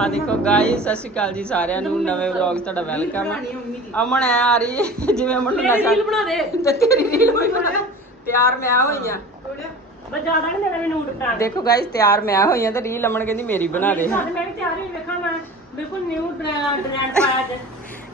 ਆ ਦੇਖੋ ਗਾਇਸ ਸਤਿ ਸ਼੍ਰੀ ਅਕਾਲ ਜੀ ਸਾਰਿਆਂ ਨੂੰ। ਨਵੇਂ ਵਲੌਗ ਤੁਹਾਡਾ ਵੈਲਕਮ ਅਮਨ ਐ ਆ ਰਹੀ ਹੈ ਜਿਵੇਂ ਅਮਨ ਨੂੰ ਨਸ਼ਾ ਰੀਲ ਬਣਾ ਦੇ। ਤੇ ਤੇਰੀ ਰੀਲ ਹੋਈ ਤਿਆਰ ਮੈਂ ਹੋਈ ਆ। ਬਸ ਜ਼ਿਆਦਾ ਨਹੀਂ ਮੈਨੂੰ ਦੇਖੋ ਗਾਇਸ ਤਿਆਰ ਮੈਂ ਹੋਈ ਆ ਤੇ ਰੀਲ ਅਮਨ ਕਹਿੰਦੀ ਮੇਰੀ ਬਣਾ ਦੇ। ਮੈਂ ਵੀ ਤਿਆਰ ਹੀ ਵੇਖਾਂ ਮੈਂ। ਬਿਲਕੁਲ ਨਿਊ ਬ੍ਰਾਂਡ ਪਾਇਆ ਅੱਜ।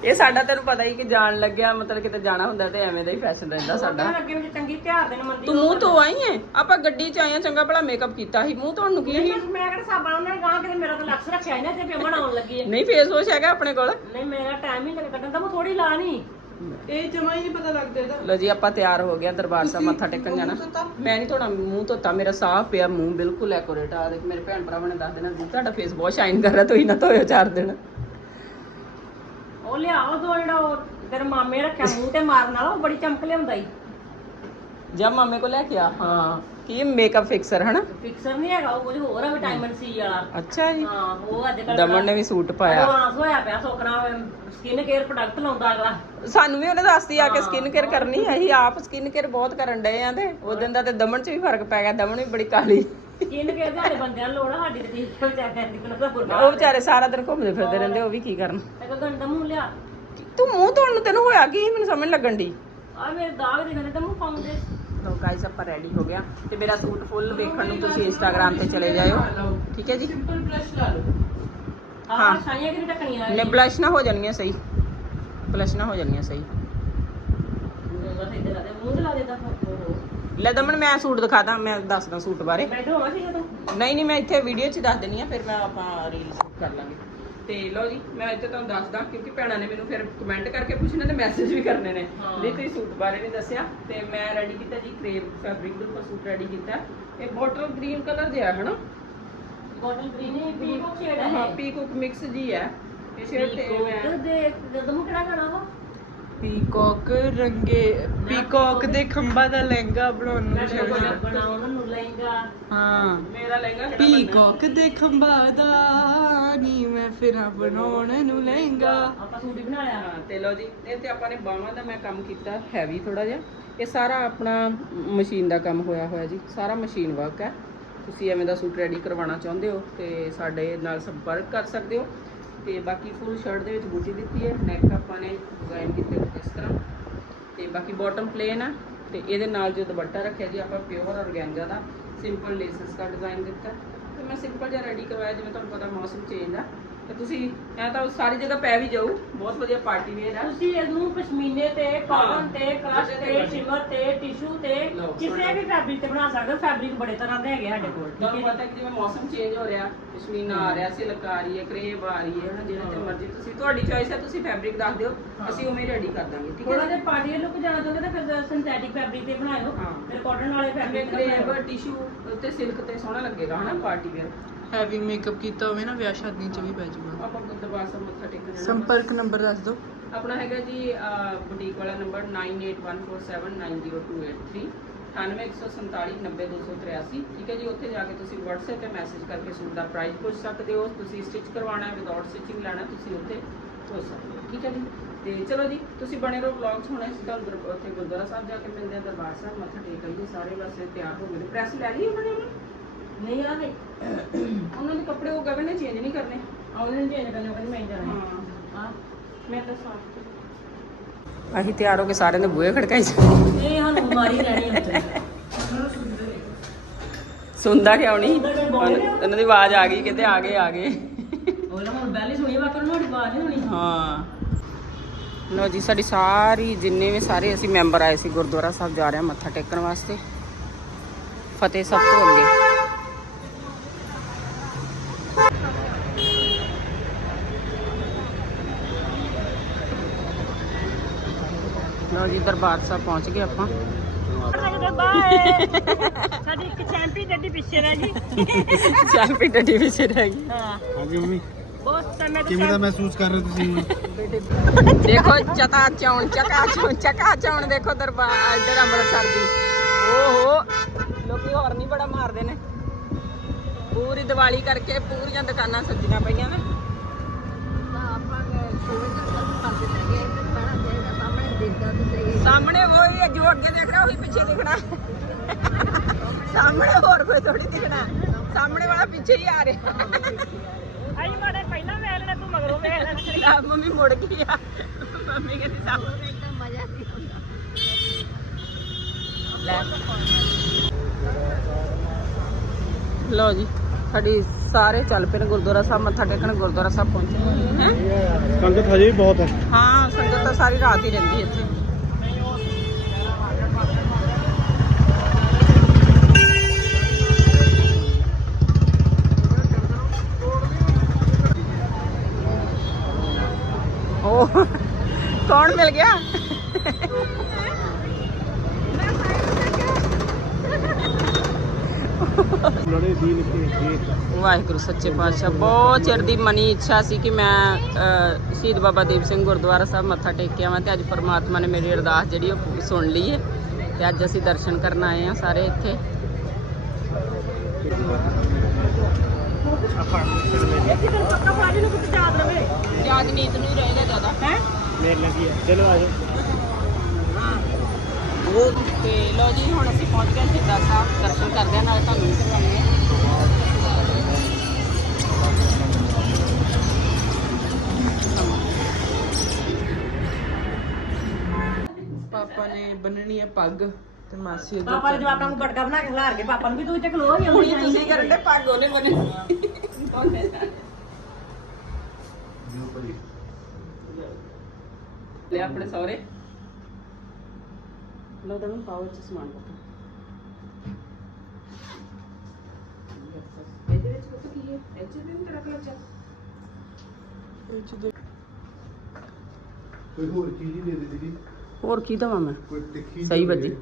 ਇਹ ਸਾਡਾ ਤੈਨੂੰ ਪਤਾ ਹੀ ਕਿ ਜਾਣ ਲੱਗਿਆ ਮਤਲਬ ਕਿਤੇ ਜਾਣਾ ਹੁੰਦਾ ਤੇ ਐਵੇਂ ਦਾ ਹੀ ਫੈਸ਼ਨ ਰਹਿੰਦਾ ਸਾਡਾ। ਮੈਂ ਅੱਗੇ ਵਿੱਚ ਚੰਗੀ ਤਿਆਰ ਦੇ ਮੰਦੀ ਤੂੰ ਮੂੰਹ ਤੋਂ ਆਈ ਐ? ਆਪਾਂ ਗੱਡੀ 'ਚ ਆਏ ਆ ਚੰਗਾ ਭਲਾ ਮੇਕਅਪ ਕੀਤਾ ਸੀ ਮੂੰਹ ਧੋਣ ਨੂੰ ਕੀ ਸੀ? ਮੈਂ ਕਿਹੜਾ ਸਾਬਣ ਉਹਨਾਂ ਨੇ ਗਾਂ ਕਿਤੇ ਮੇਰਾ ਤਾਂ ਲਕਸ ਰੱਖਿਆ ਇਹਨੇ ਤੇ ਪੇਮਣ ਆਉਣ ਲੱਗੀ ਹੈ ਨਹੀਂ ਫੇਸ ਵਾਸ਼ ਹੈਗਾ ਆਪਣੇ ਕੋਲ। ਨਹੀਂ ਮੇਰਾ ਟਾਈਮ ਹੀ ਲੱਗ ਕੱਢਣ ਦਾ ਮੈਂ ਥੋੜੀ ਲਾ ਨਹੀਂ ਇਹ ਜਮਾ ਹੀ ਨਹੀਂ ਪਤਾ ਲੱਗਦਾ ਇਹਦਾ। ਲੋ ਜੀ ਆਪਾਂ ਤਿਆਰ ਹੋ ਗਏ ਆ ਦਰਬਾਰ ਸਾਹਿਬ ਮੱਥਾ ਟੇਕਣ ਜਾਣਾ। ਮੈਂ ਨਹੀਂ ਧੋਣਾ ਮੂੰਹ ਧੋਤਾ ਮੇਰਾ ਸਾਫ਼ ਪਿਆ ਮੂੰਹ ਬਿਲਕੁਲ ਐਕੂਰੇਟ ਆ। ਦੇਖ ਮੇਰੇ ਭੈਣ ਭਰਾਵਾਂ ਨੇ ਦੱਸ ਦੇਣਾ ਜੀ ਤੁਹਾਡਾ ਫੇਸ ਬਹੁਤ ਸ਼ਾਈਨ ਕਰ ਰਿਹਾ ਤੁਸੀਂ ਨਾ ਧੋਇਓ ਚਾਰ ਦਿਨ। ਉਹ ਲਿਆਓ ਦੋ ਜਿਹੜਾ ਉਹ ਤੇਰੇ ਮਾਮੇ ਰੱਖਿਆ ਮੂੰਹ ਤੇ ਮਾਰਨ ਵਾਲਾ ਉਹ ਬੜੀ ਚਮਕ ਲਿਆਉਂਦਾ ਈ। ਜਾਂ ਮਾਮੇ ਕੋ ਲੈ ਕੇ ਆ ਹਾਂ। ਕੀ ਮੇਕਅਪ ਫਿਕਸਰ ਹਨਾ? ਫਿਕਸਰ ਨਹੀਂ ਹੈਗਾ ਉਹ ਕੁਝ ਹੋਰ ਹੈ ਵਿਟਾਮਿਨ ਸੀ ਵਾਲਾ। ਅੱਛਾ ਜੀ। ਹਾਂ ਉਹ ਅੱਜ ਕੱਲ ਦਮਨ ਨੇ ਵੀ ਸੂਟ ਪਾਇਆ। ਐਡਵਾਂਸ ਹੋਇਆ ਪਿਆ ਸੋਕਣਾ ਸਕਿਨ ਕੇਅਰ ਪ੍ਰੋਡਕਟ ਲਾਉਂਦਾ ਅਗਲਾ। ਸਾਨੂੰ ਵੀ ਉਹਨੇ ਦੱਸਦੀ ਆ ਕੇ ਸਕਿਨ ਕੇਅਰ ਕਰਨੀ ਹੈ ਅਸੀਂ ਆਪ ਸਕਿਨ ਕੇਅਰ ਬਹੁਤ ਕਰਨ ਡਏ ਆ ਤੇ ਉਹ ਦਿਨ ਦਾ ਤੇ ਦਮਨ 'ਚ ਵੀ ਫ਼ਰਕ ਪੈ ਗਿਆ ਦਮਨ ਵੀ ਬੜੀ ਕਾਲੀ। ਸਕਿਨ ਕੇਅਰ ਦੇ ਸਾਡੇ ਬੰਦਿਆਂ ਨੂੰ ਲੋੜ ਆ ਸਾਡੀ ਤੇ ਠੀਕ ਵਿਚਾਰਿਆਂ ਦੀ ਕੋਲ ਬੁਰਾ ਉਹ ਵਿਚਾਰੇ ਸਾਰਾ ਦਿਨ ਘੁੰਮਦੇ ਫਿਰਦੇ ਰਹਿੰਦੇ ਉਹ ਵੀ ਕੀ ਕਰਨ? ਤੇ ਕੋ ਗੰਡਾ ਮੂੰਹ ਲਿਆ। ਤੂੰ ਮੂੰਹ ਧੋਣ ਨੂੰ ਤੈਨੂੰ ਹੋਇਆ ਕੀ? ਮੈਨੂੰ ਸਮਝ ਲੱਗਣ ਦੀ ਆ ਮੇਰੇ ਦਾਗ ਦਿਖਦੇ ਤੇ ਮੂੰਹ ਪਾਉਂਦੇ। ਲੋ ਗਾਇਸ ਆਪਾਂ ਰੈਡੀ ਹੋ ਗਿਆ। ਤੇ ਮੇਰਾ ਸੂਟ ਫੁੱਲ ਵੇਖਣ ਨੂੰ ਤੁਸੀਂ ਇੰਸਟਾਗ੍ਰam ਤੇ ਚਲੇ ਜਾਇਓ। ਠੀਕ ਹੈ ਜੀ? ਸਿੰਪਲ ਬਲਸ਼ ਲਾ ਲਓ। ਆਹ ਛਾਈਆਂ ਕਿ ਟਕਣੀਆਂ ਨੇ ਬਲਸ਼ ਨਾ ਹੋ ਜਾਣੀਆਂ ਸਹੀ। ਬਲਸ਼ ਨਾ ਹੋ ਜਾਣੀਆਂ ਸਹੀ। ਬਸ ਇੱਧਰ ਲਾ ਦੇ ਮੂੰਹ ਤੇ ਲਾ ਦੇ ਦਾ ਲੈ ਦਮਨ ਮੈਂ ਸੂਟ ਦਿਖਾਦਾ ਮੈਂ ਦੱਸਦਾ ਸੂਟ ਬਾਰੇ। ਬੈਠ ਹੋਣਾ ਸੀ ਤੂੰ ਨਹੀਂ ਨਹੀਂ ਮੈਂ ਇੱਥੇ ਵੀਡੀਓ 'ਚ ਦੱਸ ਦਿੰਨੀ ਆ ਫਿਰ ਮੈਂ ਆਪਾਂ ਰੀਲ ਸ਼ੂਟ ਕਰ ਲਾਂਗੇ। ਤੇ ਲਓ ਜੀ ਮੈਂ ਇੱਥੇ ਤੁਹਾਨੂੰ ਦੱਸਦਾ ਕਿਉਂਕਿ ਭੈਣਾਂ ਨੇ ਮੈਨੂੰ ਫਿਰ ਕਮੈਂਟ ਕਰਕੇ ਪੁੱਛਣਾ ਤੇ ਮੈਸੇਜ ਵੀ ਕਰਨੇ ਨੇ। ਵੀ ਤੁਸੀਂ ਸੂਟ ਬਾਰੇ ਨਹੀਂ ਦੱਸਿਆ ਤੇ ਮੈਂ ਰੈਡੀ ਕੀਤਾ ਜੀ ਕ੍ਰੇਪ ਫੈਬਰਿਕ ਦੇ ਉੱਪਰ ਸੂਟ ਰੈਡੀ ਕੀਤਾ। ਇਹ ਬੋਟਲ ਗ੍ਰੀਨ ਕਲਰ ਜਿਹਾ ਹੈ ਹਨਾ? ਬੋਟਲ ਗ੍ਰੀਨ ਹੀ ਪੀਕੋ ਸ਼ੇਡ ਹੈ ਹਾਂ। ਪੀਕੋਕ ਮਿਕਸ ਜੀ ਹੈ। ਇਹ ਸ਼ੇਡ ਤੇ ਮੈਂ ਉਹ ਦੇ ਜਦੋਂ ਕਿਹੜਾ ਗਾਣਾ ਵਾ? ਪੀਕੌਕ ਰੰਗੇ ਪੀਕੌਕ ਦੇ ਖੰਭਾ ਦਾ ਲਹਿੰਗਾ ਬਣਾਉਣ ਨੂੰ ਬਣਾਉਣ ਲਹਿੰਗਾ। ਹਾਂ। ਮੇਰਾ ਲਹਿੰਗਾ ਕਿਹੜਾ ਪੀਕੌਕ ਦੇ ਖੰਭਾ ਦਾ ਨੀ ਮੈਂ ਫਿਰਾਂ ਬਣਾਉਣ ਨੂੰ ਲਹਿੰਗਾ। ਆਪਾਂ ਸੂਟ ਹੀ ਬਣਾ ਲਿਆ ਹਾਂ ਤੇ ਲਓ ਜੀ ਇਹ ਤੇ ਆਪਾਂ ਨੇ ਬਾਹਾਂ ਦਾ ਮੈਂ ਕੰਮ ਕੀਤਾ ਹੈਵੀ ਥੋੜਾ ਜਿਹਾ। ਇਹ ਸਾਰਾ ਆਪਣਾ ਮਸ਼ੀਨ ਦਾ ਕੰਮ ਹੋਇਆ ਹੋਇਆ ਜੀ। ਸਾਰਾ ਮਸ਼ੀਨ ਵਰਕ ਹੈ। ਤੁਸੀਂ ਐਵੇਂ ਦਾ ਸੂਟ ਰੈਡੀ ਕਰਵਾਉਣਾ ਚਾਹੁੰਦੇ ਹੋ ਤੇ ਸਾਡੇ ਨਾਲ ਸੰਪਰਕ ਕਰ ਸਕਦੇ ਹੋ। ਤੇ ਬਾਕੀ ਫੁੱਲ ਸ਼ਰਟ ਦੇ ਵਿੱਚ ਬੂਟੀ ਦਿੱਤੀ ਹੈ। ਨੈਕ ਆਪਾਂ ਨੇ ਡਿਜ਼ਾਈਨ ਕੀਤੇ ਇਸ ਤਰ੍ਹਾਂ। ਤੇ ਬਾਕੀ ਬਾਟਮ ਪਲੇਨ ਆ ਤੇ ਇਹਦੇ ਨਾਲ ਜੋ ਦੁਪੱਟਾ ਰੱਖਿਆ ਜੀ, ਆਪਾਂ ਪਿਓਰ ਔਰਗੈਂਜਾ ਦਾ ਸਿੰਪਲ ਲੇਸਸ ਦਾ ਡਿਜ਼ਾਈਨ ਦਿੱਤਾ। ਤੇ ਮੈਂ ਸਿੰਪਲ ਜਿਹਾ ਰੈਡੀ ਕਰਵਾਇਆ, ਜਿਵੇਂ ਤੁਹਾਨੂੰ ਪਤਾ ਮੌਸਮ ਚੇਂਜ ਆ। ਤੇ ਤੁਸੀਂ ਐ ਤਾਂ ਸਾਰੀ ਜਗ੍ਹਾ ਪੈ ਵੀ ਜਾਊ। ਬਹੁਤ ਵਧੀਆ ਪਾਰਟੀ ਵੇਅਰ ਆ ਤੁਸੀਂ ਇਹਨੂੰ ਪਸ਼ਮੀਨੇ ਤੇ ਕਾਟਨ ਤੇ ਕਲਸ਼ ਤੇ ਸ਼ਿਮਰ ਤੇ ਟਿਸ਼ੂ ਤੇ ਲਓ, ਕਿਸੇ ਵੀ ਫੈਬਰਿਕ ਤੇ ਬਣਾ ਸਕਦੇ ਹੋ। ਫੈਬਰਿਕ ਬੜੇ ਤਰ੍ਹਾਂ ਦੇ ਹੈਗੇ ਸਾਡੇ ਕੋਲ ਤੁਹਾਨੂੰ ਪਤਾ ਕਿ ਜਿਵੇਂ ਮੌਸਮ ਚੇਂਜ ਹੋ ਰਿਹਾ ਪਸ਼ਮੀਨਾ ਆ ਰਿਹਾ ਸਿਲਕ ਆ ਰਹੀ ਹੈ ਕਰੇਬ ਆ ਰਹੀ ਹੈ ਹਨਾ ਜਿਹੜੇ ਤੇ ਮਰਜ਼ੀ ਤੁਸੀਂ ਤੁਹਾਡੀ ਚੋਇਸ ਹੈ ਤੁਸੀਂ ਫੈਬਰਿਕ ਦੱਸ ਦਿਓ ਅਸੀਂ ਉਵੇਂ ਰੈਡੀ ਕਰ ਦਾਂਗੇ ਠੀਕ ਥੋੜਾ ਹੈ ਜਿਹਾ ਪਾਰਟੀ ਲੁੱਕ ਜਾਣਾ ਚਾਹੁੰਦੇ ਤਾਂ ਫਿਰ ਸਿੰਥੈਟਿਕ ਫੈਬਰਿਕ ਤੇ ਬਣਾਇਓ ਹਾਂ। ਫਿਰ ਕਾਟਨ ਵਾਲੇ ਫੈਬਰਿਕ ਤੇ ਕਰੇਬ ਬਣਾਇਓ। ਟਿਸ਼ੂ ਤੇ ਸਿਲਕ ਤੇ ਸੋਹਣਾ ਲੱਗੇਗਾ ਹਨਾ ਪਾਰਟੀ ਵੇਅਰ ਹੈਵੀ ਮੇਕਅਪ ਕੀਤਾ ਹੋਵੇ ਨਾ ਵਿਆਹ ਸ਼ਾਦੀ ਚ ਵੀ ਪੈ ਜਾਊਗਾ ਆਪਾਂ ਦਰਬਾਰ ਸਾਹਿਬ ਮੱਥਾ ਟੇਕਣ ਜਾਣਾ। ਸੰਪਰਕ ਨੰਬਰ ਦੱਸ ਦਿਓ। ਆਪਣਾ ਹੈਗਾ ਜੀ ਬੁਟੀਕ ਵਾਲਾ ਨੰਬਰ 9814790283 9814490283 ਠੀਕ ਹੈ ਜੀ ਉੱਥੇ ਜਾ ਕੇ ਤੁਸੀਂ WhatsApp ਤੇ ਮੈਸੇਜ ਕਰਕੇ ਸੂਟ ਦਾ ਪ੍ਰਾਈਸ ਪੁੱਛ ਸਕਦੇ ਹੋ। ਤੁਸੀਂ ਸਟਿਚ ਕਰਵਾਉਣਾ ਹੈ ਵਿਦਆਊਟ ਸਟਿਚਿੰਗ ਲੈਣਾ ਤੁਸੀਂ ਉੱਥੇ ਪੁੱਛ ਸਕਦੇ ਹੋ। ਠੀਕ ਹੈ ਜੀ? ਤੇ ਚਲੋ ਜੀ ਤੁਸੀਂ ਬਣੇ ਰਹੋ ਵਲੌਗ 'ਚ ਹੁਣ। ਅਸੀਂ ਤੁਹਾਨੂੰ ਉੱਥੇ ਗੁਰਦੁਆਰਾ ਸਾਹਿਬ ਜਾ ਕੇ ਮਿਲਦੇ ਹਾਂ। ਦਰਬਾਰ ਸਾਹਿਬ ਮੱਥਾ ਟੇਕ ਆਈਏ ਸਾਰੇ ਪਾਸੇ ਤਿਆਰ ਹੋ ਗਏ ਪ੍ਰੈਸ ਲੈ ਲਈ ਉਹਨਾਂ ਨੇ ਉਹਨਾਂ ਨੇ? ਨਹੀਂ ਆ ਨਹੀਂ ਉਹਨਾਂ ਦੇ ਕੱਪੜੇ ਉਹ ਗਗਨ ਨੇ ਚੇਂਜ ਨਹੀਂ ਕਰਨੇ। ਆਨਲਾਈਨ ਚੇਂਜ ਕਰਨਾ ਕਹਿੰਦੀ ਮੈਂ ਜਾਣਾ ਹਾਂ। ਮੈਂ ਤਾਂ ਸਾਫ਼ ਅਸੀਂ ਤਿਆਰ ਹੋ ਕੇ ਸਾਰਿਆਂ ਨੇ ਬੂਹੇ ਖੜਕਾਈ ਇਹ ਸਾਨੂੰ ਬਿਮਾਰੀ ਰਹਿਣੀ ਹੈ ਸੁਣਦਾ ਕਿਉਂ ਨਹੀਂ ਉਹਨਾਂ ਦੀ ਆਵਾਜ਼ ਆ ਗਈ ਕਹਿੰਦੇ ਆ ਗਏ ਆ ਗਏ। ਉਹ ਨਾ ਹੁਣ ਬੈਲੀ ਸੁਣੀ ਵਾਕਰ ਨੂੰ ਸਾਡੀ ਆਵਾਜ਼ ਨਹੀਂ ਸੁਣੀ। ਹਾਂ। ਲੋ ਜੀ ਸਾਡੀ ਸਾਰੀ ਜਿੰਨੇ ਵੀ ਸਾਰੇ ਅਸੀਂ ਮੈਂਬਰ ਆਏ ਸੀ ਗੁਰਦੁਆਰਾ ਸਾਹਿਬ ਜਾ ਰਹੇ ਹਾਂ ਮੱਥਾ ਟੇਕਣ ਵਾਸਤੇ। ਫਤਿਹ ਸਭ ਤੋਂ ਅੱਗੇ ਲੋ ਜੀ ਦਰਬਾਰ ਸਾਹਿਬ ਪਹੁੰਚ ਗਏ ਆਪਾਂ। ਸਾਡੀ ਇੱਕ ਚੈਂਪੀ ਗੱਡੀ ਪਿੱਛੇ ਰਹਿ ਗਈ। ਚਾਹ ਪੀ ਟੱਡੀ ਵਿੱਚ ਰਹਿ ਗਈ। ਹਾਂ। ਹਾਂਜੀ ਮੰਮੀ? ਬਹੁਤ ਸਮੇਂ ਕਿਵੇਂ ਦਾ ਮਹਿਸੂਸ ਕਰ ਰਹੇ ਤੁਸੀਂ ਦੇਖੋ ਚਤਾ ਚੌਣ ਚਕਾ ਚੌਣ ਚਕਾ ਚੌਣ ਦੇਖੋ ਦਰਬਾਰ ਇੱਧਰ ਅੰਮ੍ਰਿਤਸਰ ਦੀ। ਓਹੋ ਲੋਕੀ ਹੋਰ ਨਹੀਂ ਬੜਾ ਮਾਰਦੇ ਨੇ। ਪੂਰੀ ਦੀਵਾਲੀ ਕਰਕੇ ਪੂਰੀਆਂ ਦੁਕਾਨਾਂ ਸੱਜੀਆਂ ਪਈਆਂ ਨੇ। ਸਾਹਮਣੇ ਉਹੀ ਹੈ ਜੋ ਅੱਗੇ ਦੇਖ ਰਿਹਾ ਉਹੀ ਪਿੱਛੇ ਦਿਖਣਾ। ਸਾਹਮਣੇ ਹੋਰ ਕੋਈ ਥੋੜੀ ਦਿਖਣਾ। ਸਾਹਮਣੇ ਵਾਲਾ ਪਿੱਛੇ ਹੀ ਆ ਰਿਹਾ। ਆਈ ਮਾੜੇ ਪਹਿਲਾਂ ਲੈ ਮੰਮੀ ਮੁੜ ਗਈ ਆ। ਮੰਮੀ ਕਹਿੰਦੀ ਸਾਹ ਮਜ਼ਾ ਨਹੀਂ ਲੈ। ਲਓ ਜੀ ਸਾਡੀ ਸਾਰੇ ਚੱਲ ਪਏ ਨੇ ਗੁਰਦੁਆਰਾ ਸਾਹਿਬ ਮੱਥਾ ਟੇਕਣ ਗੁਰਦੁਆਰਾ ਸਾਹਿਬ ਪਹੁੰਚੇ ਹੈ? ਸੰਗਤ ਹਜੇ ਵੀ ਬਹੁਤ ਹੈ। ਹਾਂ ਸੰਗਤ ਤਾਂ ਸਾਰੀ ਰਾਤ ਹੀ ਰਹਿੰਦੀ ਇੱਥੇ। ਕੌਣ ਮਿਲ ਗਿਆ? ਲੜੇ ਦੀਨ ਵਾਹਿਗੁਰੂ ਸੱਚੇ ਪਾਤਸ਼ਾਹ ਬਹੁਤ ਚਿਰ ਦੀ ਮਨੀ ਇੱਛਾ ਸੀ ਕਿ ਮੈਂ ਸ਼ਹੀਦ ਬਾਬਾ ਦੀਪ ਸਿੰਘ ਗੁਰਦੁਆਰਾ ਸਾਹਿਬ ਮੱਥਾ ਟੇਕ ਕੇ ਆਵਾਂ ਤੇ ਅੱਜ ਪਰਮਾਤਮਾ ਨੇ ਮੇਰੀ ਅਰਦਾਸ ਜਿਹੜੀ ਉਹ ਸੁਣ ਲਈ ਹੈ ਤੇ ਅੱਜ ਅਸੀਂ ਦਰਸ਼ਨ ਕਰਨ ਆਏ ਆ ਸਾਰੇ ਇੱਥੇ। ਇੱਥੇ ਕਰ ਪੱਕਾ ਬਾਜੀ ਨੂੰ ਕੁਝ ਯਾਦ ਰਵੇ। ਯਾਦ ਨੀਤ ਨੂੰ ਰਹੇਗਾ ਜ਼ਿਆਦਾ ਹੈ? ਮੇਰੇ ਲੱਗੀ ਹੈ? ਚਲੋ ਆਜੋ ਉਹ ਤੇ ਲੋ ਜੀ ਹੁਣ ਅਸੀਂ ਪਹੁੰਚ ਗਏ ਸ਼ਹੀਦਾਂ ਸਾਹਿਬ ਦਰਸ਼ਨ ਕਰਦੇ ਆ ਨਾਲ ਤੁਹਾਨੂੰ ਕਰਵਾਉਂਦੇ ਆ ਪਾਪਾ ਨੇ ਬੰਨਣੀ ਹੈ ਪੱਗ ਤੇ ਮਾਸੀ ਅੱਗੇ ਪਾਪਾ ਨੇ ਜਵਾਕਾਂ ਨੂੰ ਗਟਕਾ ਬਣਾ ਕੇ ਖਿਲਾਰ ਕੇ ਪਾਪਾ ਨੂੰ ਵੀ ਤੂੰ ਇੱਥੇ ਖਲੋ ਹੀ ਹੁਣੀ ਤੁਸੀਂ ਕਰਨ ਦੇ ਪੱਗ ਉਹਨੇ ਬਣੇ ਲੈ ਆਪਣੇ ਸਹੁਰੇ। ਲੋ ਤੈਨੂੰ ਪਾਓ ਚ ਸਮਾਨ ਪਾ ਇਹਦੇ ਵਿੱਚ ਕੀ ਹੈ? ਕੋਈ ਹੋਰ ਚੀਜ਼ ਹੀ ਦੇ ਦੇ ਦੀਦੀ। ਹੋਰ ਕੀ ਦਵਾਂ ਮੈਂ? ਕੋਈ ਤਿੱਖੀ ਸਹੀ ਜਿਹੀ ਵੱਜੀ। ਦੇ।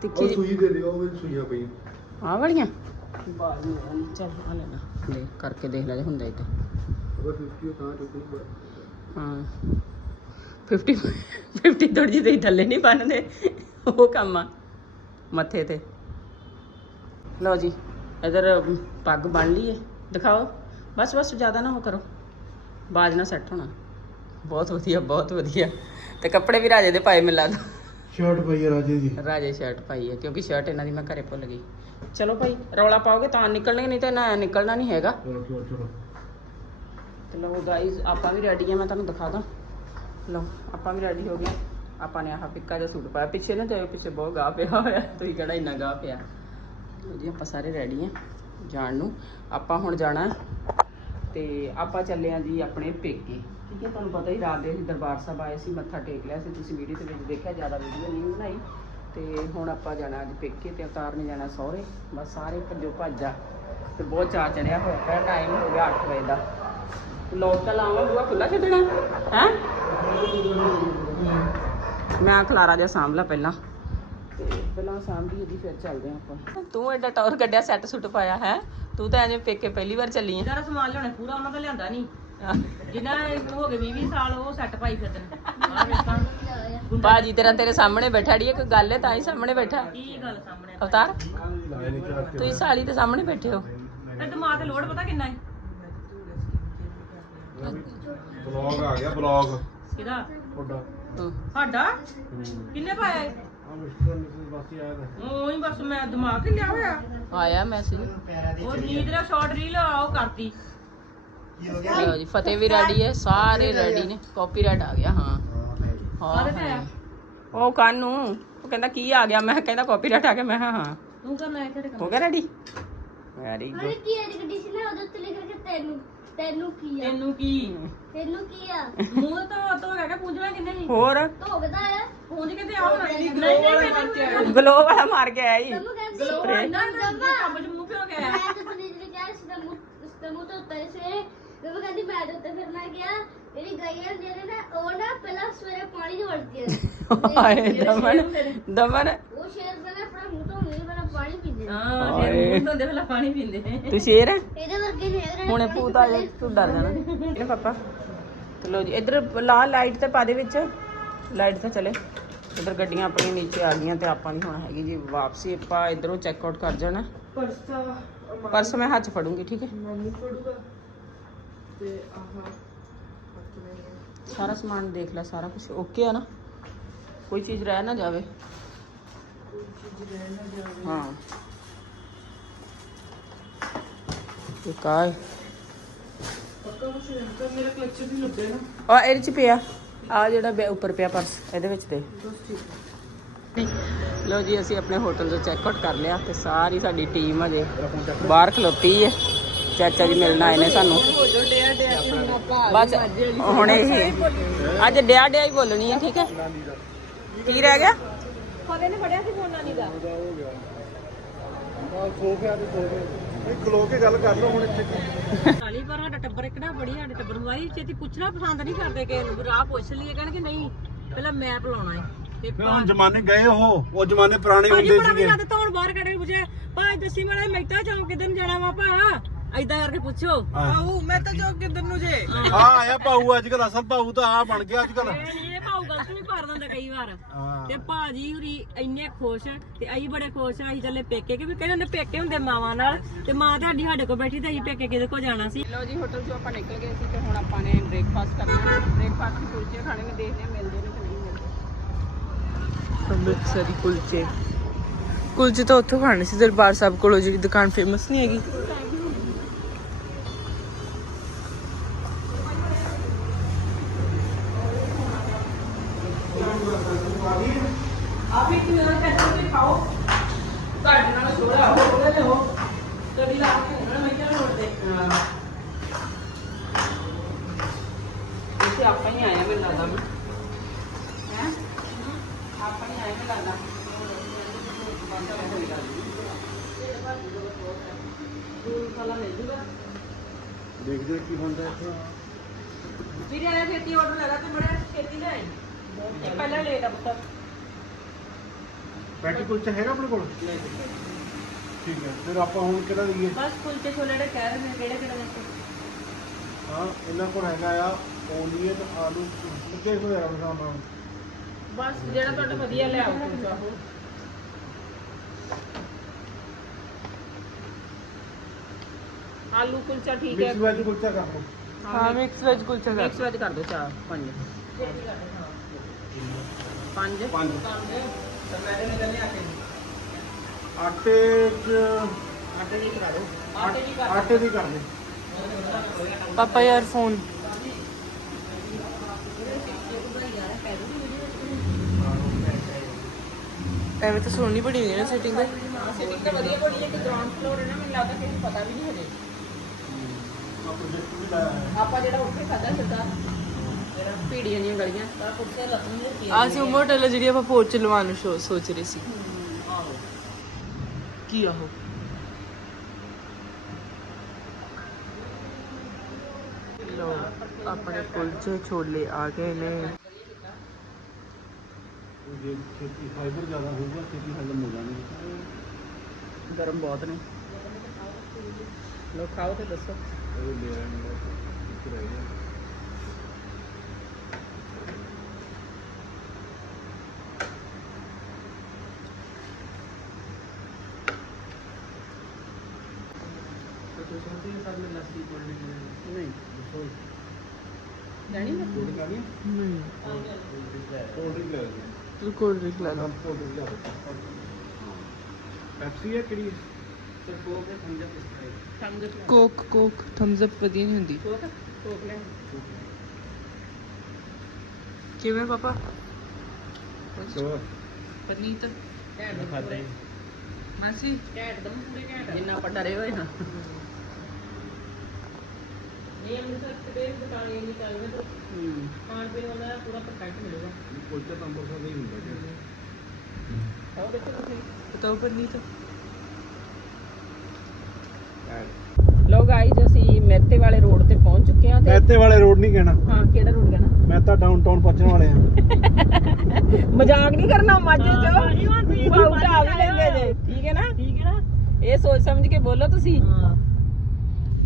ਤਿੱਖੀ ਉਹ ਜਿਹੀ- ਸੂਈ ਦੇ ਦਿਓ ਉਹ ਸੂਈਆਂ ਪਈਆਂ। ਆ ਵਾਲੀਆਂ? ਬਾਲ ਨੂੰ ਚੱਲ ਆ ਲੈ ਲਾ। ਦੇ ਕਰਕੇ ਦੇਖ ਲੈ ਜੇ ਹੁੰਦਾ ਇਹ ਤੇ ਅਗਰ 50 ਉਹ ਤਾਂ ਚੁੱਕੂ ਹਾਂ। 50 50 ਥੋੜੀ ਜਿਹੀ ਥੱਲੇ ਨਹੀਂ ਬੰਨਦੇ ਉਹ ਕੰਮ ਆ ਮੱਥੇ ਤੇ। ਲਓ ਜੀ ਇਧਰ ਪੱਗ ਬੰਨ ਲਈਏ। ਦਿਖਾਓ। ਬਸ ਬਸ ਜ਼ਿਆਦਾ ਨਾ ਹੋ ਕਰੋ। ਬਾਜ ਨਾ ਸੈੱਟ ਹੋਣਾ। ਬਹੁਤ ਵਧੀਆ ਬਹੁਤ ਵਧੀਆ। ਤੇ ਕੱਪੜੇ ਵੀ ਰਾਜੇ ਦੇ ਪਾਏ ਮਿਲ ਲੱਗਦਾ। ਸ਼ਰਟ ਪਈ ਹੈ ਰਾਜੇ ਦੀ। ਰਾਜੇ ਸ਼ਰਟ ਪਾਈ ਹੈ ਕਿਉਂਕਿ ਸ਼ਰਟ ਇਹਨਾਂ ਦੀ ਮੈਂ ਘਰੇ ਭੁੱਲ ਗਈ। ਚਲੋ ਭਾਈ ਰੌਲਾ ਪਾਓਗੇ ਤਾਂ ਨਿਕਲਣਗੇ ਨਹੀਂ ਤਾਂ ਨਾ ਨਿਕਲਣਾ ਨਹੀਂ ਹੈਗਾ। ਚਲੋ ਚਲੋ ਚਲੋ। ਗਾਈਜ਼ ਆਪਾਂ ਵੀ ਰੈਡੀ ਆ ਮੈਂ ਤੁਹਾਨੂੰ ਦਿਖਾ ਦਾਂ। ਲਓ, ਆਪਾਂ ਵੀ ਰੈਡੀ ਹੋ ਗਏ। ਆਪਾਂ ਨੇ ਆਹ ਪਿੱਕਾ ਜਿਹਾ ਸੂਟ ਪਾਇਆ। ਪਿੱਛੇ ਨਾ ਜਾਇਓ, ਪਿੱਛੇ ਬਹੁਤ ਗਾਹ ਪਿਆ ਹੋਇਆ। ਤੁਸੀਂ ਕਿਹੜਾ ਇੰਨਾ ਗਾਹ ਪਿਆ? ਜੀ, ਆਪਾਂ ਸਾਰੇ ਰੈਡੀ ਆ ਜਾਣ ਨੂੰ। ਆਪਾਂ ਹੁਣ ਜਾਣਾ ਹੈ ਤੇ ਆਪਾਂ ਚੱਲੇ ਆ ਜੀ ਆਪਣੇ ਪੇਕੇ। ਠੀਕ ਹੈ, ਤੁਹਾਨੂੰ ਪਤਾ ਹੀ ਰਾਤ ਦੇ ਅਸੀਂ ਦਰਬਾਰ ਸਾਹਿਬ ਆਏ ਸੀ, ਮੱਥਾ ਟੇਕ ਲਿਆ ਸੀ। ਤੁਸੀਂ ਵੀਡੀਓ ਦੇ ਵਿੱਚ ਦੇਖਿਆ, ਜ਼ਿਆਦਾ ਵੀਡੀਓ ਨਹੀਂ ਬਣਾਈ। ਤੇ ਹੁਣ ਆਪਾਂ ਜਾਣਾ ਅੱਜ ਪੇਕੇ ਤੇ ਅਵਤਾਰ ਨੇ ਜਾਣਾ ਸਹੁਰੇ। ਬਸ ਸਾਰੇ ਭੱਜੋ ਭੱਜਾ ਤੇ ਬਹੁਤ ਚਾਅ ਚੜਿਆ ਹੋਇਆ ਪਿਆ। ਟਾਈਮ ਹੋ ਗਿਆ 8 ਵਜੇ ਦਾ। ਲੋਕ ਤਾਂ ਲਾਵਾਂ ਬੂਆ ਖੁੱਲਾ ਛੱਡਣਾ। ਹੈ? ਮੈਂ ਖਲਾਰਾ ਜਿਹਾ ਸਾਂਭ ਲਾ ਪਹਿਲਾਂ। ਤੇ ਪਹਿਲਾਂ ਸਾਂਭੀ ਇਹਦੀ ਫਿਰ ਚੱਲਦੇ ਹਾਂ ਆਪਾਂ। ਤੂੰ ਐਡਾ ਟੌਰ ਕੱਢਿਆ ਸੈੱਟ ਸੁੱਟ ਪਾਇਆ ਹੈ? ਤੂੰ ਤਾਂ ਐਵੇਂ ਪੇਕੇ ਪਹਿਲੀ ਵਾਰ ਚੱਲੀ ਹੈ ਜਿਹੜਾ ਸਮਾਨ ਲਿਆਉਣਾ ਪੂਰਾ ਉਹਨਾਂ ਦਾ ਲਿਆਂਦਾ ਨਹੀਂ ਜਿਨ੍ਹਾਂ ਨੇ ਹੋ ਗਏ 20 20 ਸਾਲ ਉਹ ਸੈੱਟ ਪਾਈ ਫਿਰਦੇ ਨੇ ਆਹ ਵੇਖਾਂ ਬਾਜੀ ਤੇਰਾ ਤੇਰੇ ਸਾਹਮਣੇ ਬੈਠਾ ੜੀ ਕੋਈ ਗੱਲ ਹੈ ਤਾਂ ਹੀ ਸਾਹਮਣੇ ਬੈਠਾ। ਕੀ ਗੱਲ ਸਾਹਮਣੇ? ਅਵਤਾਰ ਤੁਸੀਂ ਸਾਲੀ ਦੇ ਸਾਹਮਣੇ ਬੈਠੇ ਹੋ। ਤੇ ਦਿਮਾਗ ਤੇ ਲੋਡ ਪਤਾ ਕਿੰਨਾ ਹੈ ਬਲੌਗ ਆ ਗਿਆ ਬਲੌਗ। ਕਿਹਦਾ? ਤੁਹਾਡਾ। ਹੂੰ। ਸਾਡਾ? ਕਿੰਨੇ ਪਾਇਆ ਇਹ? ਆ ਮਿਸਟਰ ਮਿਸਸ ਬਾਸੀ ਆਇਆ ਤਾਂ ਉਹੀ ਬਸ ਮੈਂ ਦਿਮਾਗ ਹਿੱਲਿਆ ਹੋਇਆ। ਆਇਆ ਮੈਸੇਜ ਉਹ ਨੀਂਦ ਦਾ ਸ਼ਾਰਟ ਰੀਲ ਆ ਉਹ ਕਰਤੀ। ਲਓ ਜੀ ਫਤਿਹ ਵੀ ਰੈਡੀ ਹੈ ਸਾਰੇ ਰੈਡੀ ਨੇ। ਕਾਪੀਰਾਈਟ ਆ ਗਿਆ ਹਾਂ। ਹਾਂ ਕਾਹਦੇ ਤੇ ਆ? ਹਾਂ। ਉਹ ਕਾਨੂੰ ਉਹ ਕਹਿੰਦਾ ਕੀ ਆ ਗਿਆ? ਮੈਂ ਕਹਿੰਦਾ ਕਾਪੀਰਾਈਟ ਆ ਗਿਆ ਮੈਂ ਕਿਹਾ ਹਾਂ। ਤੂੰ ਕਰਨਾ ਹੈ ਕਿਹੜੇ ਹੋ ਗਿਆ ਰੈਡੀ ਵੈਰੀ ਗੁੱਡ ਕੀ ਐਡ ਕੰਡੀਸ਼ਨ ਹੈ? ਉਹਦੇ ਉੱਤੇ ਲਿਖ ਕੇ ਤੈਨੂੰ। ਤੈਨੂੰ ਕੀ ਆ? ਤੈਨੂੰ ਕੀ? ਤੈਨੂੰ ਕੀ ਆ? ਮੂੰਹ ਤੋਂ ਤੋਂ ਕਹਿ ਕੇ ਪੁੱਛਣਾ ਕਿੰਨੇ ਸੀ? ਹੋਰ? ਧੋਗਦਾ ਆ? ਪੂੰਝ ਕੇ ਤੇ ਆਉਣ ਨਹੀਂ ਨਹੀਂ ਗਲੋ ਵਾਲਾ ਮਾਰ ਕੇ ਆਇਆ ਈ ਤੈਨੂੰ ਕਹਿੰਦੀ ਗਲੋ ਕੰਮ ਚ ਮੂੰਹ ਕਿਉਂ ਗਿਆ? ਮੈਂ ਤਾਂ ਸੁਨੀਲ ਨੇ ਕਿਹਾ ਇਸ ਦਾ ਮੂੰਹ ਇਸ ਦਾ ਮੂੰਹ ਤੋਂ ਉੱਤੇ ਸਵੇਰੇ ਮੈਂ ਕਹਿੰਦੀ ਮੈਂ ਦੇ ਉੱਤੇ ਫਿਰ ਮੈਂ ਗਿਆ। ਜਿਹੜੀ ਗਾਈਆਂ ਜਿਹੜੇ ਨਾ ਉਹ ਨਾ ਪਹਿਲਾਂ ਸਵੇਰੇ ਪਾਣੀ ਚ ਵੜਦੀਆਂ ਹਾਏ ਦਮਨ ਦਮਨ ਉਹ ਸ਼ੇਰ ਪਹਿਲਾਂ ਆਪਣਾ ਮੂੰਹ ਤੋਂ ਨਹੀਂ ਪਹਿਲਾਂ ਪਾਣੀ ਪੀਂਦੇ ਨੇ। ਹਾਂ ਫਿਰ ਮੂੰਹ ਧੋਂਦੇ ਪਹਿਲਾਂ ਪਾਣੀ ਪੀਂਦੇ। ਨੇ ਤੂੰ ਸ਼ੇਰ ਹੈ ਇਹਦੇ ਵਰਗੇ ਨੇ ਇਹਦੇ ਹੁਣੇ ਭੂਤ ਆ ਜਾਏ ਤੂੰ ਡਰ ਜਾਣਾ ਇਹ ਪਾਪਾ ਚਲੋ ਜੀ ਇੱਧਰ ਲਾ ਲਾਈਟ ਤੇ ਪਾ ਦੇ ਵਿੱਚ। ਲਾਈਟ ਤੇ ਚਲੇ। ਇੱਧਰ ਗੱਡੀਆਂ ਆਪਣੀਆਂ ਨੀਚੇ ਆ ਗਈਆਂ ਤੇ ਆਪਾਂ ਨਹੀਂ ਹੁਣ ਹੈਗੀ ਜੀ ਵਾਪਸੀ। ਆਪਾਂ ਇੱਧਰੋਂ ਚੈੱਕ ਆਊਟ ਕਰ ਜਾਣਾ। ਪਰਸਾ ਪਰਸ ਮੈਂ ਹੱਥ 'ਚ ਫੜੂੰਗੀ ਠੀਕ ਹੈ? ਮੰਮੀ ਪੜੂਗਾ ਤੇ ਆਹ ਸਾਰਾ ਸਮਾਨ ਦੇਖ ਲੈ ਸਾਰਾ ਕੁਝ ਓਕੇ ਆ ਨਾ। ਕੋਈ ਚੀਜ਼ ਰਹਿ ਨਾ ਜਾਵੇ। ਹਾਂ ਇੱਕ ਆਹ ਹੈ ਮੇਰਾ ਕਲਚਰ ਵੀ ਲੱਭਿਆ ਨਾ। ਆ ਇਹਦੇ ਚ ਪਿਆ। ਆ ਜਿਹੜਾ ਬੈ- ਉੱਪਰ ਪਿਆ ਪਰਸ ਇਹਦੇ ਵਿੱਚ ਦੇ। ਲੋ ਜੀ ਅਸੀਂ ਆਪਣੇ ਹੋਟਲ ਤੋਂ ਚੈੱਕ ਆਊਟ ਕਰ ਲਿਆ ਤੇ ਸਾਰੀ ਸਾਡੀ ਟੀਮ ਅਜੇ ਬਾਹਰ ਖਲੋਤੀ ਹੈ। ਚਾਚਾ ਜੀ ਮਿਲਣ ਆਏ ਨੇ ਸਾਨੂੰ। ਬਸ ਹੁਣ ਇਹ ਅੱਜ ਡਿਆ ਡਿਆ ਹੀ ਬੋਲਣੀ ਹੈ ਠੀਕ ਹੈ? ਕੀ ਰਹਿ ਗਿਆ? ਫੋਨੇ ਨੇ ਫੜਿਆ ਸੀ ਫੋਨ ਨਾਨੀ ਦਾ। ਸੋਫਿਆ ਤੇ ਸੋਫੇ ਇਹ ਖਲੋ ਕੇ ਗੱਲ ਕਰ ਲਓ ਹੁਣ ਇੱਥੇ। ਨਾਲੀ ਪਰ ਸਾਡਾ ਟੱਬਰ ਇੱਕ ਨਾ ਬੜੀ ਸਾਡੇ ਟੱਬਰ ਨੂੰ ਵਾਰੀ ਛੇਤੀ ਪੁੱਛਣਾ ਪਸੰਦ ਨਹੀਂ ਕਰਦੇ ਕਿ ਰਾਹ ਪੁੱਛ ਲਈਏ ਕਹਿਣਗੇ ਨਹੀਂ ਪਹਿਲਾਂ ਮੈਪ ਲਾਉਣਾ ਹੈ ਫਿਰ ਹੁਣ ਜ਼ਮਾਨੇ ਗਏ ਉਹ ਉਹ ਜ਼ਮਾਨੇ ਪੁਰਾਣੇ ਭਾਜੀ ਹੁੰਦੇ ਸੀਗੇ ਵੀ ਤਾਂ ਹੁਣ ਬਾਹਰ ਕੱਢ ਕੇ ਪੁੱਛੇ ਭਾਈ ਦੱਸੀ ਮੈਂ ਮਹਿਤਾ ਚੌਂਕ ਕਿੱਧਰ ਨੂੰ ਜਾਣਾ ਵਾ ਭਾ? ਐਦਾਂ ਕਰਕੇ ਪੁੱਛੋ। ਆਉ ਮੈਂ ਤਾਂ ਜੋ ਕਿੱਧਰ ਨੂੰ ਜੇ? ਆ ਆਇਆ ਪਾਉ ਅੱਜ ਕੱਲ ਅਸਲ ਪਾਉ ਤਾਂ ਆ ਬਣ ਗਿਆ ਅੱਜ ਕੱਲ ਗਲਤ ਵੀ ਕਰ ਦਿੰਦਾ ਕਈ ਵਾਰ। ਹਾਂ। ਤੇ ਭਾਜੀ ਹੁਰੀ ਇੰਨੇ ਖੁਸ਼ ਆ ਤੇ ਅਸੀਂ ਬੜੇ ਖੁਸ਼ ਆ ਅਸੀਂ ਚੱਲੇ ਪੇਕੇ ਕਿ ਵੀ ਕਹਿੰਦੇ ਹੁੰਦੇ ਪੇਕੇ ਹੁੰਦੇ ਮਾਵਾਂ ਨਾਲ। ਤੇ ਮਾਂ ਤੁਹਾਡੀ ਸਾਡੇ ਕੋਲ ਬੈਠੀ ਤੇ ਅਸੀਂ ਪੇਕੇ ਕਿਹਦੇ ਕੋਲ ਜਾਣਾ ਸੀ। ਲੋ ਜੀ ਹੋਟਲ ਚੋਂ ਆਪਾਂ ਨਿਕਲ ਗਏ ਸੀ ਤੇ ਹੁਣ ਆਪਾਂ ਨੇ ਬ੍ਰੇਕਫਾਸਟ ਕਰਨਾ ਬ੍ਰੇਕਫਾਸਟ ਦੀ ਕੁਲਚੇ ਖਾਣੇ ਨੇ ਦੇਖਦੇ ਹਾਂ ਮਿਲਦੇ ਨੇ ਕਿ ਨਹੀਂ ਮਿਲਦੇ। ਅੰਮ੍ਰਿਤਸਰੀ ਕੁਲਚੇ। ਕੁਲਚੇ ਤਾਂ ਉੱਥੋਂ ਖਾਣੇ ਸੀ ਦਰਬਾਰ ਸਾਹਿਬ ਕੋਲੋਂ ਜਿਹੜੀ ਦੁਕਾਨ ਫੇਮਸ ਨਹੀਂ ਹੈਗੀ ਆਪ ਹੀ ਕਿ ਨਾ ਪੈਸੇ ਖਾਓ ਘੱਟ ਨਾਲ ਛੋੜਾ ਹੋ ਉਹਦੇ ਲਿਓ ਕਦੀ ਲਾ ਕੇ ਉਹਨਾਂ ਮੈਂ ਕਿਹਾ ਰੋਡ ਤੇ ਇੱਥੇ ਆਪਾਂ ਹੀ ਆਏ ਮੈਨੂੰ ਲੱਗਦਾ ਮੈਂ। ਹੈ? ਆਪਾਂ ਹੀ ਆਏ ਮੈਨੂੰ ਲੱਗਦਾ। ਦੇਖਦੇ ਕੀ ਹੁੰਦਾ ਇੱਥੇ। ਵੀਰੇ ਆਇਆ ਛੇਤੀ ਆਰਡਰ ਲਗਾ ਤੇ ਬੜਾ ਛੇਤੀ ਲੈ ਆਈ। ਇਹ ਪਹਿਲਾਂ ਲੇਟ ਆ ਪੁੱਤ। ਪੈਟੀ ਕੁਲਚਾ ਹੈਗਾ ਆਪਣੇ ਕੋਲ? ਠੀਕ ਹੈ ਫਿਰ ਆਪਾਂ ਹੁਣ ਕਿਹੜਾ ਲਈਏ? ਬਸ ਕੁਲਚੇ ਛੋਲੇ ਜਿਹੜੇ ਕਹਿ ਰਹੇ ਨੇ ਕਿਹੜੇ ਕਿਹੜੇ ਦੱਸੋ ਹਾਂ ਇਹਨਾਂ ਕੋਲ ਹੈਗਾ ਆ ਓਨੀਅਨ ਆਲੂ ਲੱਗੇ ਹੋਏ ਆ ਸਾਮਾਨ ਬਸ ਜਿਹੜਾ ਤੁਹਾਡਾ ਵਧੀਆ ਲਿਆਓ ਕੁਲਚਾ ਉਹ ਆਲੂ ਕੁਲਚਾ ਠੀਕ ਹੈ। ਮਿਕਸ ਵੈਜ ਕੁਲਚਾ ਕਰ ਲਓ। ਹਾਂ ਮਿਕਸ ਵੈਜ ਕੁਲਚਾ ਕਰ ਮਿਕਸ ਵੈਜ ਕਰ ਦਿਓ ਚਾਰ ਪੰਜ। ਪੰਜ। ਪੰਜ। ਆਟੇ ਚ ਆਟੇ ਦੀ ਕਰਾ ਦਿਓ। ਆਟੇ ਦੀ ਕਰ ਦੇ ਪਾਪਾ ਯਾਰ ਫੋਨ। ਐਵੇਂ ਤਾਂ ਸੋਹਣੀ ਬਣੀ ਹੋਈ ਹੈ ਨਾ ਸੈਟਿੰਗ ਸਿਟਿੰਗ ਤਾਂ ਵਧੀਆ ਬਣੀ ਹੈ ਕਿ ਗਰਾਊਂਡ ਫਲੋਰ ਹੈ ਨਾ ਮੈਨੂੰ ਲੱਗਦਾ ਕਿ ਪਤਾ ਵੀ ਨਹੀਂ ਹਜੇ। ਆ ਆਪਾਂ ਜਿਹੜਾ ਉੱਥੇ ਖਾਦਾ ਸਿੱਧਾ ਜਿਹੜਾ ਪੀੜੀਆਂ ਦੀਆਂ ਗਲੀਆਂ ਤਾਂ ਕੁਲਚੇ ਲੱਤੂ ਨਹੀਂ ਆ ਸੀ ਉਹ ਹੋਟਲ ਜਿਹੜੀ ਆਪਾਂ ਪੋਚ ਲਵਾਉਣ ਨੂੰ ਸੋ- ਸੋਚ ਰਹੇ ਸੀ। ਕੀ ਆਹੋ ਲੋ ਆਪਣੇ ਕੁਲਚੇ ਛੋਲੇ ਆ ਗਏ ਨੇ। ਜੇ ਖੇਤੀ ਫਾਈਬਰ ਜ਼ਿਆਦਾ ਹੋਊਗਾ ਖੇਤੀ ਹਜ਼ਮ ਹੋ ਜਾਣੀ ਗਰਮ ਬਹੁਤ ਨੇ। ਲੋ ਖਾਓ ਤੇ ਦੱਸੋ। ਇਹ ਲੈ ਰਹੇ ਨੇ ਇੱਕ ਰਹਿ ਗਿਆ। ਨਹੀਂ। ਜਾਣੀ ਕੋਲਡ ਕਾਲੀ ਡਰਿੰਕ ਲੈ ਲਓ। ਤੂੰ ਕੋਲਡ ਡਰਿੰਕ ਲੈ ਲਾ ਨਾਮ ਕੋਲਡ ਡਰਿੰਕ ਲੈ ਲਓ ਪੈਪਸੀ ਹੈ ਕਿਹੜੀ ਸਮਝ ਕੋਕ ਕੋਕ ਥੰਬਸ ਅਪ ਵਧੀਆ ਨਹੀਂ ਹੁੰਦੀ। ਕੋਕ ਕੋਕ ਲੈ। ਕਿਵੇਂ ਪਾਪਾ? ਸੋ ਪਨੀਤ ਘੈਂਟ। ਖਾਦਾ ਹੀ ਮਾਸੀ? ਘੈਂਟ ਦਮ ਪੂਰੇ ਘੈਂਟ ਜਿੰਨਾ ਆਪਾਂ ਡਰੇ ਹੋਏ ਹਾਂ। ਚੱਲਦੇ ਤਾਂ ਹੂੰ। ਖਾਣ ਪੀਣ ਵਾਲਾ ਲੋ ਗਾਈਜ਼ ਅਸੀਂ ਮਹਿਤੇ ਰੋਡ ਤੇ ਪਹੁੰਚ ਚੁੱਕੇ ਹਾਂ ਤੇ ਮਹਿਤੇ ਵਾਲੇ ਰੋਡ ਨਹੀਂ ਕਹਿਣਾ। ਹਾਂ ਕਿਹੜਾ ਰੋਡ ਕਹਿਣਾ? ਮੈਂ ਤਾਂ ਡਾਊਨਟਾਊਨ ਪਹੁੰਚਣ ਵਾਲੇ ਆ ਮਜ਼ਾਕ ਨਹੀਂ ਕਰਨਾ ਮਾਝੇ ਚ? ਭਾਊ ਢਾ ਵੀ ਲੈਂਦੇ ਜੇ। ਠੀਕ ਹੈ ਨਾ? ਠੀਕ ਹੈ ਨਾ? ਇਹ ਸੋਚ ਸਮਝ ਕੇ ਬੋਲੋ ਤੁਸੀਂ। ਹਾਂ।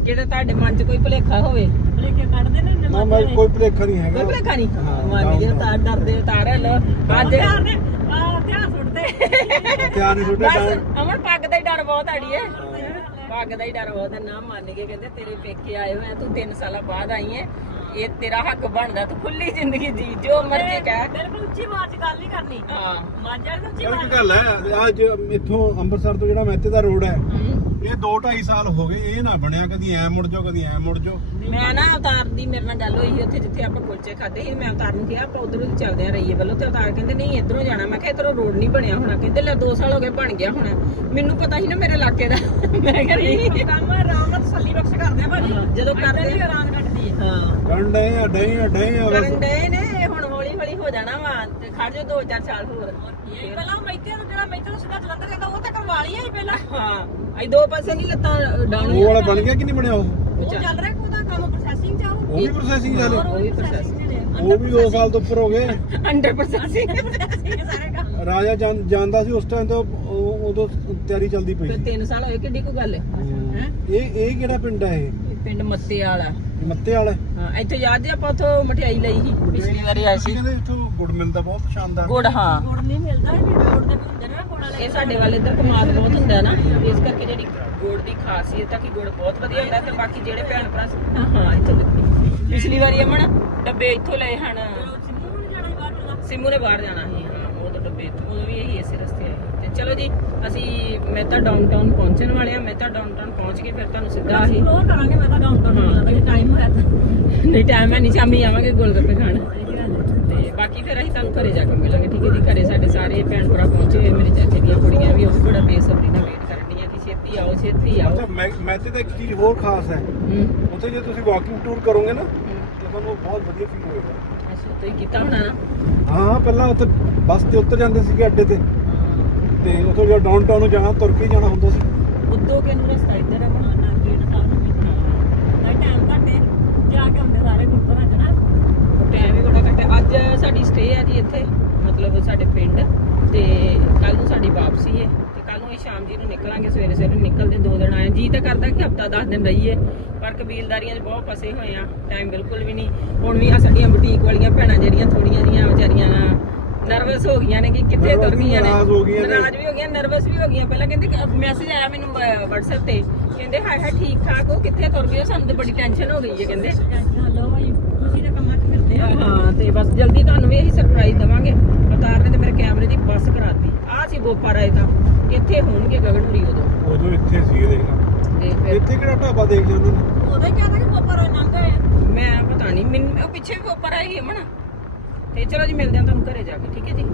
ਕਿਤੇ ਤੁਹਾਡੇ ਮਨ 'ਚ ਕੋਈ ਭੁਲੇਖਾ ਹੋਵੇ ਲੇਕੇ ਕੱਢਦੇ ਨੇ ਨਾ ਨਮਾਜ਼ ਮੈਂ ਕੋਈ ਭੁਲੇਖਾ ਨਹੀਂ ਹੈਗਾ। ਕੋਈ ਭੁਲੇਖਾ ਨਹੀਂ? ਹਾਂ, ਮੰਨ downtown। ਤਾਂ ਡਰਦੇ ਤਾਰੇ ਲੋ ਅੱਜ ਧਿਆਨ ਦੇ ਆ ਧਿਆਨ ਸੁੱਟਦੇ। ਧਿਆਨ ਬਸ ਅਮਰ ਪੱਗ ਦਾ ਹੀ ਡਰ ਬਹੁਤ ਪੱਗ ਦਾ ਹੀ ਡਰ। ਬਹੁਤ ਹੈ ਨਾ ਮੰਨ ਕੇ ਕਹਿੰਦੇ ਤੇਰੇ ਪੇਕੇ ਆਏ ਹੋਏ ਆ ਤੂੰ 3 ਸਾਲਾਂ ਬਾਅਦ ਆਈ ਹੈ। ਇਹ ਤੇਰਾ ਹੱਕ ਬਣਦਾ ਤੂੰ ਖੁੱਲੀ ਜ਼ਿੰਦਗੀ ਜੀ ਜੋ ਮਰਜ਼ੀ ਕਹਿ। ਬਿਲਕੁਲ ਉੱਚੀ ਆਵਾਜ਼ 'ਚ ਗੱਲ ਨਹੀਂ ਕਰਨੀ। ਹਾਂ। ਮਾਝਾ ਦੀ ਉੱਚੀ ਇੱਕ ਆਵਾਜ਼ ਗੱਲ ਹੈ ਅੱਜ ਇੱਥੋਂ ਅੰਮ੍ਰਿਤਸਰ ਤੋਂ ਜਿਹੜਾ ਮਹਿਤੇ ਦਾ ਰੋਡ ਹੈ। ਇਹ 2 2.5 ਸਾਲ ਹੋ ਗਏ ਇਹ ਨਾ ਬਣਿਆ ਕਦੀ ਐ ਮੁੜ ਜਾਓ ਕਦੀ ਐ ਮੁੜ ਜਾਓ। ਮੈਂ ਨਾ ਅਵਤਾਰ ਦੀ ਮੇਰੇ ਨਾਲ ਗੱਲ ਹੋਈ ਸੀ ਉੱਥੇ ਜਿੱਥੇ ਆਪਾਂ ਕੁਲਚੇ ਖਾਦੇ ਸੀ ਮੈਂ ਅਵਤਾਰ ਨੂੰ ਕਿਹਾ ਆਪਾਂ ਉਧਰੋਂ ਦੀ ਚੱਲਦੇ ਆ ਰਈਏ ਵੱਲੋਂ। ਤੇ ਅਵਤਾਰ ਕਹਿੰਦੇ ਨਹੀਂ ਇਧਰੋਂ ਜਾਣਾ। ਮੈਂ ਕਿਹਾ ਇਧਰੋਂ ਰੋਡ ਨਹੀਂ ਬਣਿਆ ਹੋਣਾ। ਕਹਿੰਦੇ ਲੈ 2 ਸਾਲ ਹੋ ਗਏ ਬਣ ਗਿਆ ਹੋਣਾ। ਮੈਨੂੰ ਪਤਾ ਸੀ ਨਾ ਮੇਰੇ ਇਲਾਕੇ ਦਾ। ਮੈਂ ਕਿਹਾ ਨਹੀਂ। ਕੰਮ ਆਰਾਮ ਨਾਲ ਤਸੱਲੀ ਬਖਸ਼ ਕਰਦੇ ਆ ਭਾਜੀ। ਜਦੋਂ ਕਰਦੇ ਆ। ਆਰਾਮ ਕੱਟਦੀ ਹੈ। ਹਾਂ ਕੰਡੇ ਆ ਡਏ ਆ ਡਏ ਆ ਡਏ ਨੇ ਇਹ ਹੁਣ ਹੌਲੀ ਹੌਲੀ ਹੋ ਜਾਣਾ ਵਾ ਤੇ ਖੜ ਜਾ 2-4 ਸਾਲ ਹੋਰ। ਇਹ ਪਹਿਲਾਂ ਮੈਥੇ ਜਿਹੜਾ ਮੈਥੇ ਸਿੱਧਾ ਜਲੰਧਰ ਜਾਂਦਾ ਤਾਂ ਪਹਿਲਾਂ? ਹਾਂ। ਅਈ ਦੋ ਪਾਸੇ ਨਹੀਂ ਲੱਤਾਂ ਡਾਉਣ ਉਹ ਵਾਲਾ ਬਣ ਗਿਆ ਕਿ ਨਹੀਂ ਬਣਿਆ ਉਹ? ਉਹ ਚੱਲ ਰਿਹਾ ਉਹਦਾ ਕੰਮ ਪ੍ਰੋਸੈਸਿੰਗ ਚ ਆ ਉਹ? ਵੀ ਪ੍ਰੋਸੈਸਿੰਗ ਚੱਲੇ ਉਹ ਵੀ ਪ੍ਰੋਸੈਸ ਉਹ ਵੀ 2 ਸਾਲ ਤੋਂ ਉੱਪਰ ਹੋ ਗਏ। ਅੰਡਰ ਪ੍ਰੋਸੈਸਿੰਗ ਸਾਰੇ ਕੰਮ। ਰਾਜਾ ਜਾਣ- ਜਾਣਦਾ ਸੀ ਉਸ ਟਾਈਮ ਤੋਂ ਉਹ- ਉਦੋਂ ਤਿਆਰੀ ਚੱਲਦੀ ਪਈ। ਤੇ 3 ਸਾਲ ਹੋਏ ਕਿੱਡੀ ਕੋਈ ਗੱਲ ਹੈ? ਹੈਂ? ਇਹ ਇਹ ਕਿਹੜਾ ਪਿੰਡ ਆ ਇਹ? ਇਹ ਪਿੰਡ ਮੱਤੇ ਵਾਲਾ। ਮੱਤੇ ਵਾਲਾ ਹਾਂ? ਇੱਥੇ ਯਾਦ ਜੇ ਆਪਾਂ ਉਥੋਂ ਮਠਿਆਈ ਲਈ ਸੀ। ਪਿਛਲੀ ਵਾਰੀ ਆਏ ਸੀ। ਕਹਿੰਦੇ ਇੱਥੋਂ ਗੁੜ ਮਿਲਦਾ ਬਹੁਤ ਸ਼ਾਨਦਾਰ ਗੁੜ ਹਾਂ। ਗੁੜ ਨਹੀਂ ਮਿਲਦਾ ਇਹ ਰੋਡ ਦੇ ਵੀ ਹੁੰਦੇ ਵਾਲੇ ਇਹ ਸਾਡੇ ਵੱਲ ਇੱਧਰ ਕਮਾਦ ਬਹੁਤ ਹੁੰਦਾ ਨਾ ਇਸ ਕਰਕੇ ਜਿਹੜੀ ਗੁੜ ਦੀ ਖਾਸੀਅਤ ਆ ਕਿ ਗੁੜ ਬਹੁਤ ਵਧੀਆ ਹੁੰਦਾ ਤੇ ਬਾਕੀ ਜਿਹੜੇ ਭੈਣ ਭਰਾ ਹਾਂ ਹਾਂ ਇੱਥੋਂ ਦਿੱਤੀ ਪਿਛਲੀ ਵਾਰੀ ਅਮਨ ਡੱਬੇ ਇੱਥੋਂ ਲਏ ਹਨ। ਸਿੰਮੂ ਨੂੰ ਬਾਹਰ ਜਾਣਾ ਸੀ ਹਾਂ ਉਹ ਤਾਂ ਡੱਬੇ ਉਦੋਂ ਵੀ ਇਹੀ ਇਸੇ ਰਸਤੇ ਆਏ। ਤੇ ਚਲੋ ਜੀ ਅਸੀਂ ਮੈਂ ਤਾਂ ਡਾਊਨਟਾਊਨ ਪਹੁੰਚਣ ਵਾਲੇ ਆ ਮੈਂ ਤਾਂ ਡਾਊਨਟਾਊਨ ਪਹੁੰਚ ਕੇ ਫਿਰ ਤੁਹਾਨੂੰ ਸਿੱਧਾ ਆਹੀ ਉਹ ਕਰਾਂਗੇ ਮੈਂ ਤਾਂ ਡਾਊਨ ਕਰਨ ਦਾ ਟਾਈਮ ਹੋਇਆ ਤਾਂ। ਨਹੀਂ ਟਾਈਮ ਹੈ ਨਹੀਂ ਸ਼ਾਮੀ ਆਵਾਂਗੇ ਗੋਲਗੱਪੇ ਖਾਣ। ਬਾਕੀ ਫਿਰ ਅਸੀਂ ਤੁਹਾਨੂੰ ਘਰੇ ਜਾ ਕੇ ਮਿਲਾਂਗੇ। ਠੀਕ ਹੈ ਜੀ ਘਰੇ ਸਾਡੇ ਸਾਰੇ ਭੈਣ ਭਰਾ ਪਹੁੰਚੇ ਹੋਏ ਮੇਰੇ ਚਾਚੇ ਦੀਆਂ ਕੁੜੀਆਂ ਵੀ ਉਹ ਵੀ ਬੜਾ ਬੇਸਬਰੀ ਨਾਲ ਵੇਟ ਕਰਨ ਡੀਆਂ ਕਿ ਛੇਤੀ ਆਓ ਛੇਤੀ ਆਓ। ਅੱਛਾ ਮੈਂ ਮੈਂ ਤੇ ਤਾਂ ਇੱਕ ਚੀਜ਼ ਹੋਰ ਖਾਸ ਹੈ। ਹੂੰ। ਉੱਥੇ ਜੇ ਤੁਸੀਂ ਵਾਕਿੰਗ ਟੂਰ ਕਰੋਗੇ ਨਾ ਤਾਂ ਤੁਹਾਨੂੰ ਬਹੁਤ ਵਧੀਆ ਫੀਲ ਹੋਏਗਾ। ਅੱਛਾ ਤੁਸੀਂ ਕੀਤਾ ਹੋਣਾ। ਨਾ ਹਾਂ ਹਾਂ ਪਹਿਲਾਂ ਉੱਥੇ ਬੱਸ ਤੇ ਉੱਤਰ ਜਾਂਦੇ ਸੀਗੇ ਅੱਡੇ ਤੇ। ਤੇ ਉੱਥੋਂ ਜਦੋਂ ਡਾਊਨਟਾਊਨ ਨੂੰ ਜਾਣਾ ਤੁਰ ਕੇ ਹੀ ਜਾਣਾ ਹੁੰਦਾ ਸੀ। ਉਦੋਂ ਕਿ ਨੂੰ ਰਸਤਾ ਇੱਧਰ ਹੈ ਬਣਾ ਨਾ ਗੇਟ ਸਾਹਿਬ ਨੂੰ ਵੀ ਟਾਈਮ ਘੱਟੇ ਜਾ ਕੇ ਆਉਂਦੇ ਸਾਰੇ ਗੁਰਦੁਆਰਾ ਚ ਨਾ ਟਾਈਮ ਵੀ ਬੜਾ ਘੱਟ ਅੱਜ ਸਾਡੀ ਸਟੇ ਹੈ ਜੀ ਇੱਥੇ ਮਤਲਬ ਸਾਡੇ ਪਿੰਡ ਤੇ ਕੱਲ ਨੂੰ ਸਾਡੀ ਵਾਪਸੀ ਹੈ। ਤੇ ਕੱਲ ਨੂੰ ਅਸੀਂ ਸ਼ਾਮ ਜੀ ਨੂੰ ਨਿਕਲਾਂਗੇ ਸਵੇਰੇ ਸਵੇਰੇ ਨਿਕਲਦੇ ਦੋ ਦਿਨ ਆਏ। ਜੀ ਤਾਂ ਕਰਦਾ ਕਿ ਹਫਤਾ 10 ਦਿਨ ਰਹੀਏ ਪਰ ਕਬੀਲਦਾਰੀਆਂ 'ਚ ਬਹੁਤ ਫਸੇ ਹੋਏ ਆ ਟਾਈਮ ਬਿਲਕੁਲ ਵੀ ਨਹੀਂ। ਹੁਣ ਵੀ ਆ ਸਾਡੀਆਂ ਬੁਟੀਕ ਵਾਲੀਆਂ ਭੈਣਾਂ ਜਿਹੜੀਆਂ ਥੋੜੀਆਂ ਜੀਆਂ ਵਿਚਾਰੀਆਂ ਨਾ ਨਰਵਸ ਹੋ ਗਈਆਂ ਨੇ ਕਿ ਕਿੱਥੇ Nervous ਤੁਰ ਗਈਆਂ ਨੇ। ਨਾਰਾਜ਼ ਹੋ ਗਈਆਂ। ਨਾਰਾਜ਼ ਵੀ ਹੋ ਗਈਆਂ ਨਰਵਸ ਵੀ ਹੋ ਗਈਆਂ। ਪਹਿਲਾਂ ਕਹਿੰਦੇ ਮੈਸੇਜ ਆਇਆ ਮੈਨੂੰ WhatsApp ਤੇ। ਕਹਿੰਦੇ ਹਾਏ ਹਾਏ ਠੀਕ ਠਾਕ ਹੋ ਕਿੱਥੇ ਤੁਰ ਗਏ? ਸਾਨੂੰ ਤਾਂ ਬੜੀ ਟੈਨਸ਼ਨ ਹੋ ਗਈ ਹੈ ਕਹਿੰਦੇ। ਹਲੋ ਭਾਈ। ਖੁਸ਼ੀ ਦੇ ਕੰਮਾਂ 'ਚ ਫਿਰਦੇ ਆ। ਹਾਂ ਤੇ ਬਸ ਜਲਦੀ ਤੁਹਾਨੂੰ ਵੀ ਇਹੀ ਸਰਪ੍ਰਾਈਜ਼ ਦਵਾਂਗੇ। ਅਵਤਾਰ ਨੇ ਤੇ ਮੇਰੇ ਕੈਮਰੇ ਦੀ ਬੱਸ ਕਰਾਤੀ। ਆ ਸੀ ਗੋਪਾ ਰਾਏ ਦਾ। ਇੱਥੇ ਹੋਣਗੇ ਗਗਨਪੁਰੀ ਉਦੋਂ? ਉਦੋਂ ਇੱਥੇ ਸੀ ਇਹ ਦੇਖਣਾ। ਤੇ ਫਿਰ ਇੱਥੇ ਕਿਹੜਾ ਢਾਬਾ ਦੇਖ ਲਿਆ ਉਹਨਾਂ ਨੇ? ਉਹਦਾ ਹੀ ਕਹਿੰਦਾ ਕਿ ਪਾਪਾ ਰੋਜ਼ ਲੰਘ ਗਏ ਮੈਂ ਪਤਾ ਨਹੀਂ ਮੈਨੂੰ ਉਹ ਪਿੱਛੇ ਵੀ ਗੋਪਾ ਰਾਏ ਹੀ ਮਣਾ ਤੇ ਚਲੋ ਜੀ ਮਿਲਦੇ ਹਾਂ ਤੁਹਾਨੂੰ ਘਰੇ ਜਾ ਕੇ ਠੀਕ ਹੈ ਜੀ?